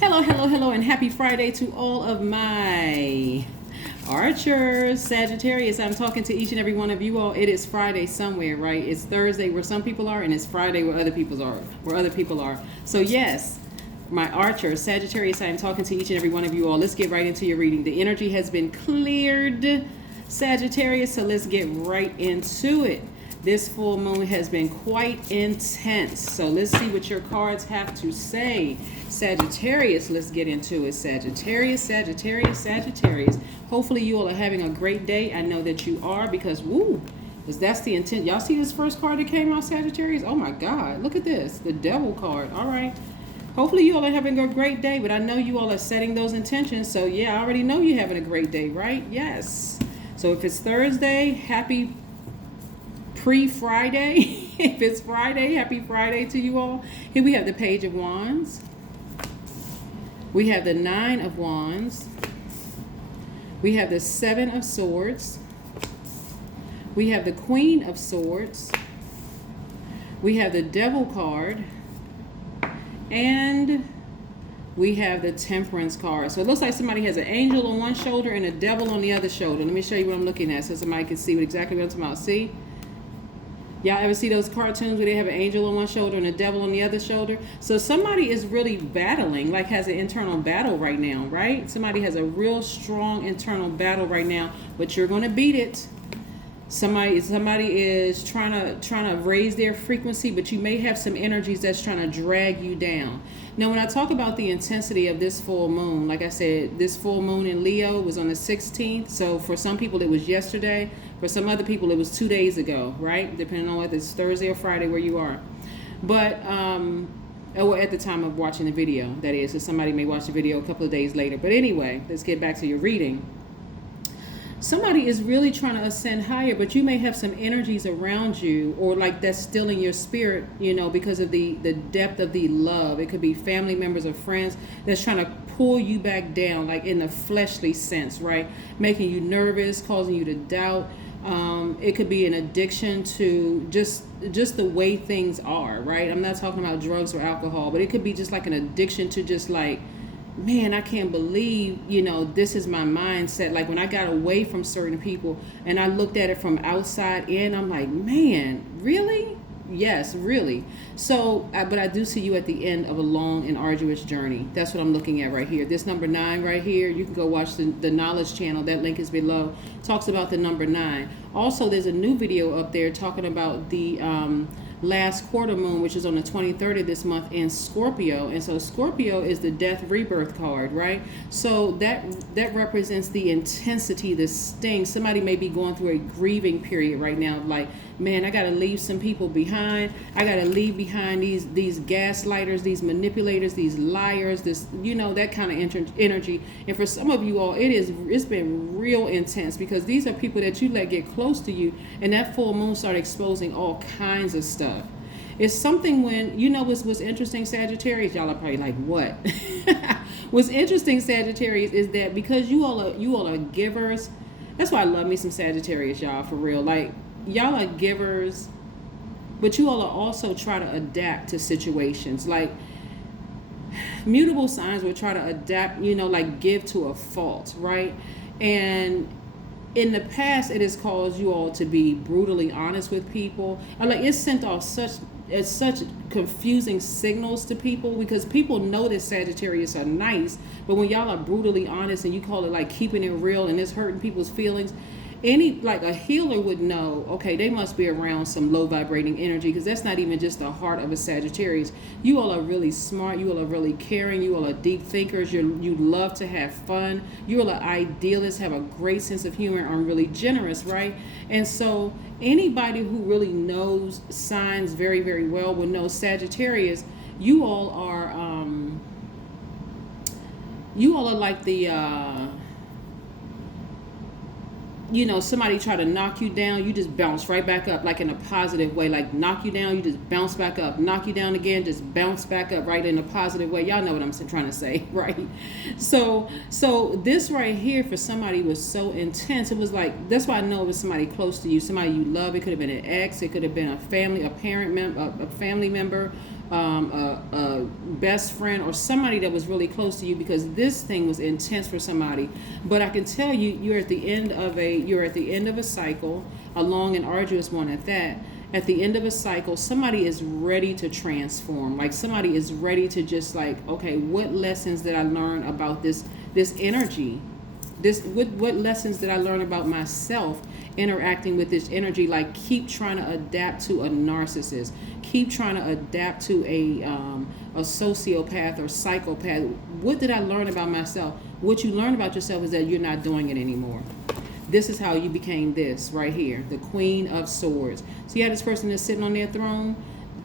Hello, hello, hello, and happy Friday to all of my Archers, Sagittarius. I'm talking to each and every one of you all. It is Friday somewhere, right? It's Thursday where some people are, and it's Friday where other people are. So yes, my Archers, Sagittarius, I am talking to each and every one of you all. Let's get right into your reading. The energy has been cleared, Sagittarius, so let's get right into it. This full moon has been quite intense. So let's see what your cards have to say. Sagittarius, let's get into it. Sagittarius, Sagittarius, Sagittarius. Hopefully you all are having a great day. I know that you are because, because that's the intent. Y'all see this first card that came out, Sagittarius? Oh my God, look at this. The Devil card. All right. Hopefully you all are having a great day, but I know you all are setting those intentions. So yeah, I already know you're having a great day, right? Yes. So if it's Thursday, happy pre-Friday. If it's Friday, happy Friday to you all. Here we have the Page of Wands. We have the Nine of Wands. We have the Seven of Swords. We have the Queen of Swords. We have the Devil card. And we have the Temperance card. So it looks like somebody has an angel on one shoulder and a devil on the other shoulder. Let me show you what I'm looking at so somebody can see exactly what I'm talking about. See? Y'all ever see those cartoons where they have an angel on one shoulder and a devil on the other shoulder? So somebody is really battling, like has an internal battle right now, right? Somebody has a real strong internal battle right now, but you're going to beat it. Somebody is trying to raise their frequency, but you may have some energies that's trying to drag you down. Now, when I talk about the intensity of this full moon, like I said, this full moon in Leo was on the 16th. So for some people, it was yesterday. For some other people, it was 2 days ago, right? Depending on whether it's Thursday or Friday where you are. But, at the time of watching the video, that is. So somebody may watch the video a couple of days later. But anyway, let's get back to your reading. Somebody is really trying to ascend higher, but you may have some energies around you or like that's still in your spirit, because of the depth of the love. It could be family members or friends that's trying to pull you back down, like in the fleshly sense, right? Making you nervous, causing you to doubt. It could be an addiction to just the way things are, right? I'm not talking about drugs or alcohol, but it could be just like an addiction to just like, man, I can't believe, this is my mindset. Like when I got away from certain people and I looked at it from outside in, I'm like, man, really? Yes, really. So, but I do see you at the end of a long and arduous journey. That's what I'm looking at right here. This number 9 right here, you can go watch the Knowledge channel. That link is below. Talks about the number 9. Also, there's a new video up there talking about the last quarter moon, which is on the 23rd of this month in Scorpio. And so Scorpio is the death rebirth card, right? So that represents the intensity, the sting. Somebody may be going through a grieving period right now, like, man, I got to leave some people behind. I got to leave behind these gaslighters, these manipulators, these liars, this, that kind of energy. And for some of you all, it's been real intense because these are people that you let get close to you, and that full moon started exposing all kinds of stuff. It's something when, what's interesting, Sagittarius, y'all are probably like, what? What's interesting, Sagittarius, is that because you all are givers. That's why I love me some Sagittarius, y'all, for real. Like, y'all are givers, but you all are also try to adapt to situations. Like, mutable signs will try to adapt, like give to a fault, right? And in the past, it has caused you all to be brutally honest with people. Like, it's sent off such confusing signals to people because people know that Sagittarius are nice, but when y'all are brutally honest and you call it like keeping it real and it's hurting people's feelings, a healer would know, okay, they must be around some low vibrating energy, because that's not even just the heart of a Sagittarius. You all are really smart. You all are really caring. You all are deep thinkers. You love to have fun. You all are idealists, have a great sense of humor, are really generous, right? And so anybody who really knows signs very, very well will know Sagittarius. You all are like the somebody try to knock you down, you just bounce right back up, like in a positive way. Like knock you down, you just bounce back up. Knock you down again, just bounce back up, right, in a positive way. Y'all know what I'm trying to say, right? So this right here for somebody was so intense. It was like, that's why I know it was somebody close to you, somebody you love. It could have been an ex, it could have been a family member, a best friend, or somebody that was really close to you, because this thing was intense for somebody. But I can tell you, you're at the end of a cycle, a long and arduous one at that. At the end of a cycle, somebody is ready to transform. Like somebody is ready to just like, okay, what lessons did I learn about this energy? What lessons did I learn about myself interacting with this energy? Like, keep trying to adapt to a narcissist, keep trying to adapt to a sociopath or psychopath. What did I learn about myself? What you learn about yourself is that you're not doing it anymore. This is how you became this right here, the Queen of Swords. So you have this person that's sitting on their throne.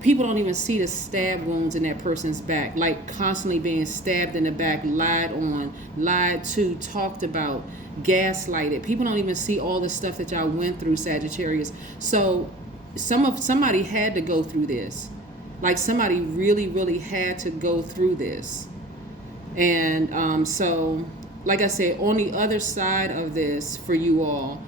People don't even see the stab wounds in that person's back, like constantly being stabbed in the back, lied on, lied to, talked about, gaslighted. People don't even see all the stuff that y'all went through, Sagittarius. So somebody had to go through this. Like somebody really, really had to go through this. And so, like I said, on the other side of this for you all,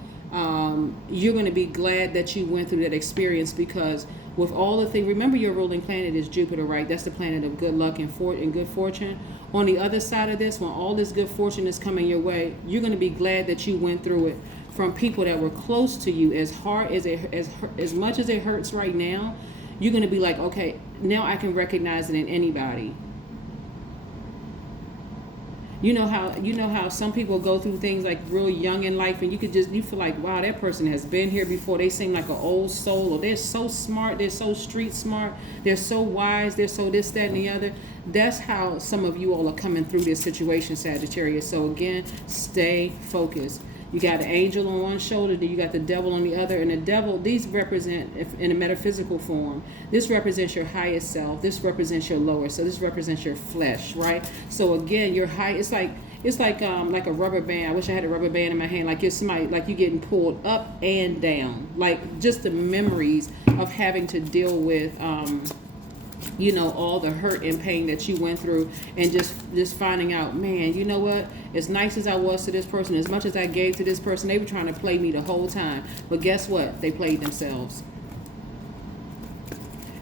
you're going to be glad that you went through that experience, because with all the things, remember your ruling planet is Jupiter, right? That's the planet of good luck and good fortune. On the other side of this, when all this good fortune is coming your way, you're going to be glad that you went through it from people that were close to you. As hard as much as it hurts right now, you're going to be like, okay, now I can recognize it in anybody. You know how some people go through things like real young in life, and you feel like, wow, that person has been here before. They seem like an old soul, or they're so smart, they're so street smart, they're so wise, they're so this, that, and the other. That's how some of you all are coming through this situation, Sagittarius. So again, stay focused. You got an angel on one shoulder, then you got the devil on the other. And the devil, these represent, in a metaphysical form, this represents your highest self. This represents your lower. So this represents your flesh, right? So again, your high, it's like a rubber band. I wish I had a rubber band in my hand. Like you're somebody, like you getting pulled up and down. Like just the memories of having to deal with, all the hurt and pain that you went through, and just finding out, man, you know what? As nice as I was to this person, as much as I gave to this person, they were trying to play me the whole time. But guess what? They played themselves.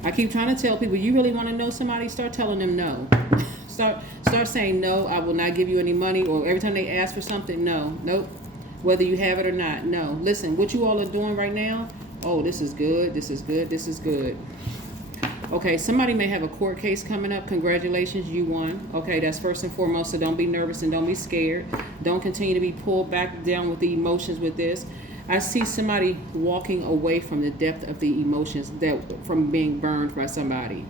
I keep trying to tell people, you really want to know somebody? Start telling them no. Start saying no, I will not give you any money. Or every time they ask for something, no, nope. Whether you have it or not, no. Listen, what you all are doing right now, oh, this is good, this is good, this is good. Okay, somebody may have a court case coming up. Congratulations, you won. Okay, that's first and foremost, so don't be nervous and don't be scared. Don't continue to be pulled back down with the emotions with this. I see somebody walking away from the depth of the emotions, from being burned by somebody.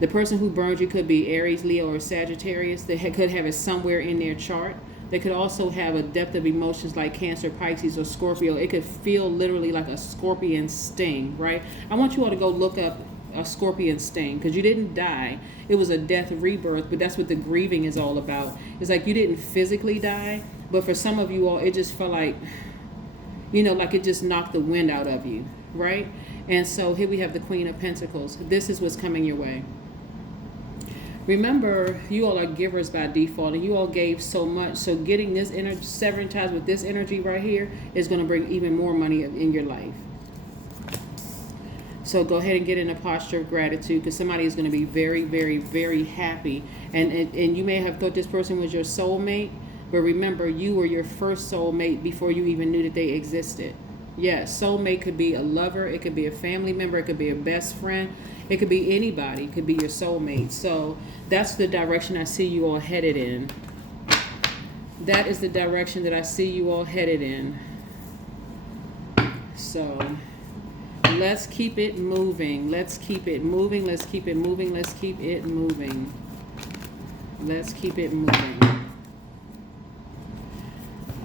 The person who burned you could be Aries, Leo, or Sagittarius. They could have it somewhere in their chart. They could also have a depth of emotions like Cancer, Pisces, or Scorpio. It could feel literally like a scorpion sting, right? I want you all to go look up a scorpion sting, because you didn't die. It was a death rebirth, but that's what the grieving is all about. It's like you didn't physically die, but for some of you all, it just felt like, like it just knocked the wind out of you, right? And so here we have the Queen of Pentacles. This is what's coming your way. Remember, you all are givers by default, and you all gave so much. So getting this energy, severing ties with this energy right here, is going to bring even more money in your life. So go ahead and get in a posture of gratitude, because somebody is going to be very, very, very happy. And you may have thought this person was your soulmate, but remember, you were your first soulmate before you even knew that they existed. Yes, soulmate could be a lover, it could be a family member, it could be a best friend, it could be anybody, it could be your soulmate. So that's the direction I see you all headed in. That is the direction that I see you all headed in. So let's keep it moving. Let's keep it moving. Let's keep it moving. Let's keep it moving. Let's keep it moving.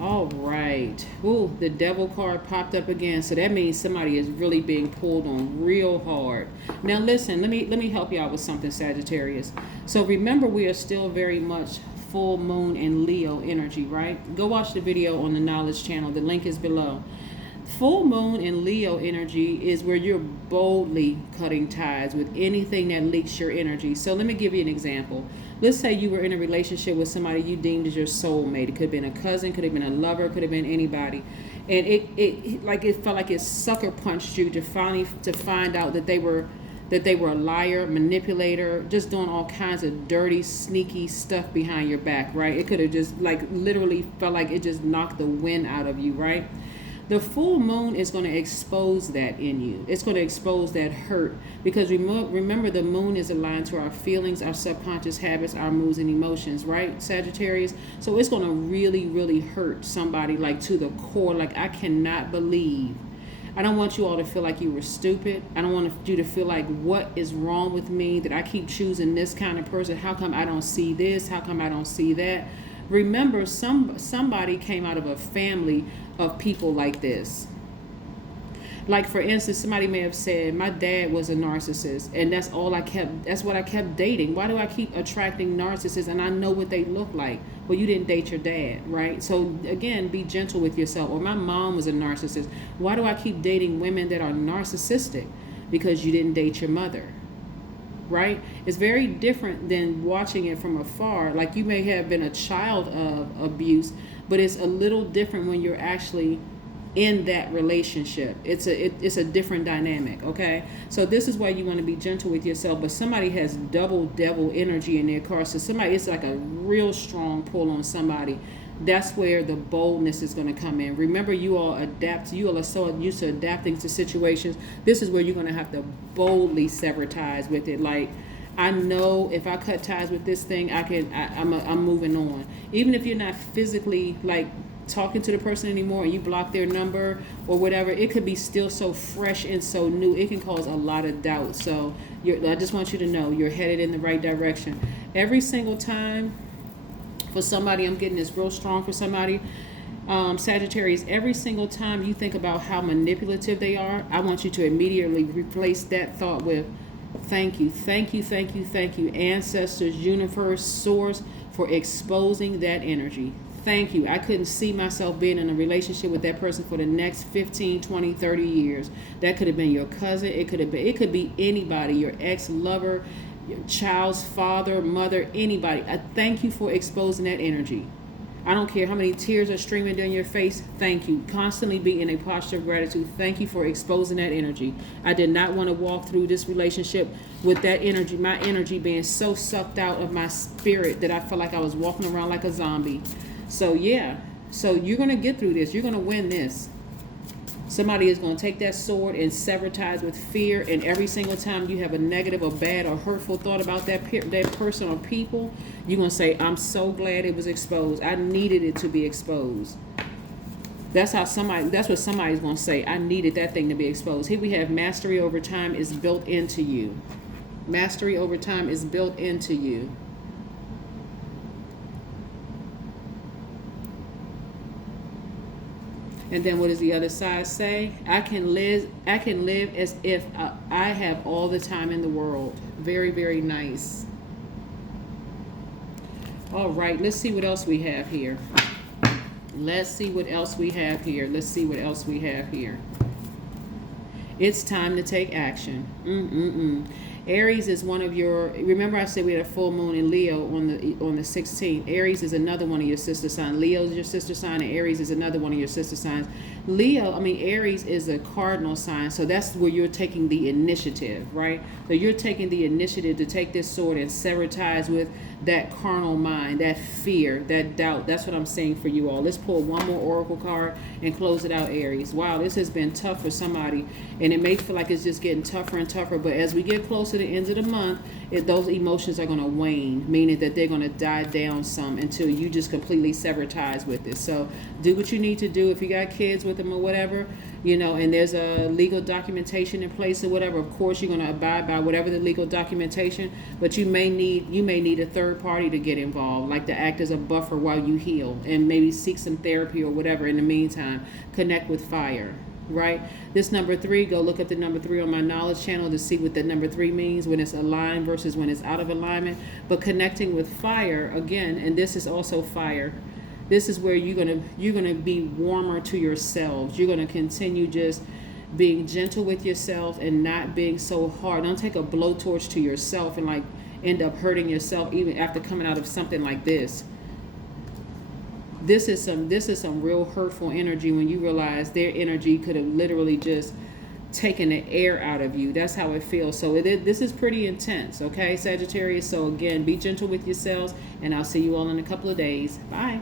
All right. Ooh, the devil card popped up again. So that means somebody is really being pulled on real hard. Now listen, let me help you out with something, Sagittarius. So remember, we are still very much full moon and Leo energy, right? Go watch the video on the Knowledge channel. The link is below. Full moon and Leo energy is where you're boldly cutting ties with anything that leaks your energy. So let me give you an example. Let's say you were in a relationship with somebody you deemed as your soulmate. It could have been a cousin, could have been a lover, could have been anybody. And it felt like it sucker punched you to find out that they that they were a liar, manipulator, just doing all kinds of dirty, sneaky stuff behind your back, right? It could have just like literally felt like it just knocked the wind out of you, right? The full moon is going to expose that in you. It's going to expose that hurt, because remember the moon is aligned to our feelings, our subconscious habits, our moods and emotions, right, Sagittarius? So it's going to really, really hurt somebody like to the core. Like, I cannot believe. I don't want you all to feel like you were stupid. I don't want you to feel like, what is wrong with me that I keep choosing this kind of person? How come I don't see this? How come I don't see that? Remember, somebody came out of a family of people like this. Like, for instance, somebody may have said, my dad was a narcissist, and that's what I kept dating. Why do I keep attracting narcissists and I know what they look like? Well, you didn't date your dad, right? So again, be gentle with yourself. Or my mom was a narcissist. Why do I keep dating women that are narcissistic? Because you didn't date your mother. Right? It's very different than watching it from afar. Like, you may have been a child of abuse, but it's a little different when you're actually in that relationship. It's a different dynamic, okay? So this is why you want to be gentle with yourself. But somebody has double devil energy in their car. So somebody, it's like a real strong pull on somebody. That's where the boldness is going to come in. Remember, you all adapt. You all are so used to adapting to situations. This is where you're going to have to boldly sever ties with it. Like, I know if I cut ties with this thing, I'm moving on. Even if you're not physically like talking to the person anymore and you block their number or whatever, it could be still so fresh and so new. It can cause a lot of doubt. So I just want you to know you're headed in the right direction. Every single time, for somebody, I'm getting this real strong for somebody, Sagittarius, every single time you think about how manipulative they are, I want you to immediately replace that thought with thank you, thank you, thank you, thank you, ancestors, universe, source, for exposing that energy. Thank you. I couldn't see myself being in a relationship with that person for the next 15, 20, 30 years. That could have been your cousin. It could be anybody, your ex-lover, your child's father, mother, anybody. I thank you for exposing that energy. I don't care how many tears are streaming down your face. Thank you. Constantly be in a posture of gratitude. Thank you for exposing that energy. I did not want to walk through this relationship with that energy, my energy being so sucked out of my spirit that I felt like I was walking around like a zombie. So yeah, so you're going to get through this. You're going to win this. Somebody is going to take that sword and sever ties with fear, and every single time you have a negative or bad or hurtful thought about that person or people, you're going to say, I'm so glad it was exposed. I needed it to be exposed. That's what somebody's going to say. I needed that thing to be exposed. Here we have mastery over time is built into you. Mastery over time is built into you. And then what does the other side say? I can live as if I have all the time in the world. Very, very nice. All right, let's see what else we have here. Let's see what else we have here. Let's see what else we have here. It's time to take action. Aries is one of your, remember I said we had a full moon in Leo on the 16th. Aries is another one of your sister signs. Leo is your sister sign, and Aries is another one of your sister signs. Aries is a cardinal sign, so that's where you're taking the initiative, right? So you're taking the initiative to take this sword and sever ties with that carnal mind, that fear, that doubt. That's what I'm saying for you all. Let's pull one more oracle card and close it out, Aries. Wow, this has been tough for somebody, and it may feel like it's just getting tougher and tougher, but as we get closer to the end of the month, those emotions are going to wane, meaning that they're going to die down some until you just completely sever ties with it. So do what you need to do. If you got kids with them or whatever, and there's a legal documentation in place or whatever, of course you're going to abide by whatever the legal documentation, but you may need a third party to get involved, like to act as a buffer while you heal, and maybe seek some therapy or whatever. In the meantime, connect with fire. Right? This number 3, go look up the number 3 on my knowledge channel to see what that number 3 means when it's aligned versus when it's out of alignment. But connecting with fire again, and this is also fire. This is where you're gonna be warmer to yourselves. You're gonna continue just being gentle with yourself and not being so hard. Don't take a blowtorch to yourself and like end up hurting yourself even after coming out of something like this. This is some real hurtful energy when you realize their energy could have literally just taking the air out of you. That's how it feels. So this is pretty intense, okay, Sagittarius? So again, be gentle with yourselves, and I'll see you all in a couple of days. Bye.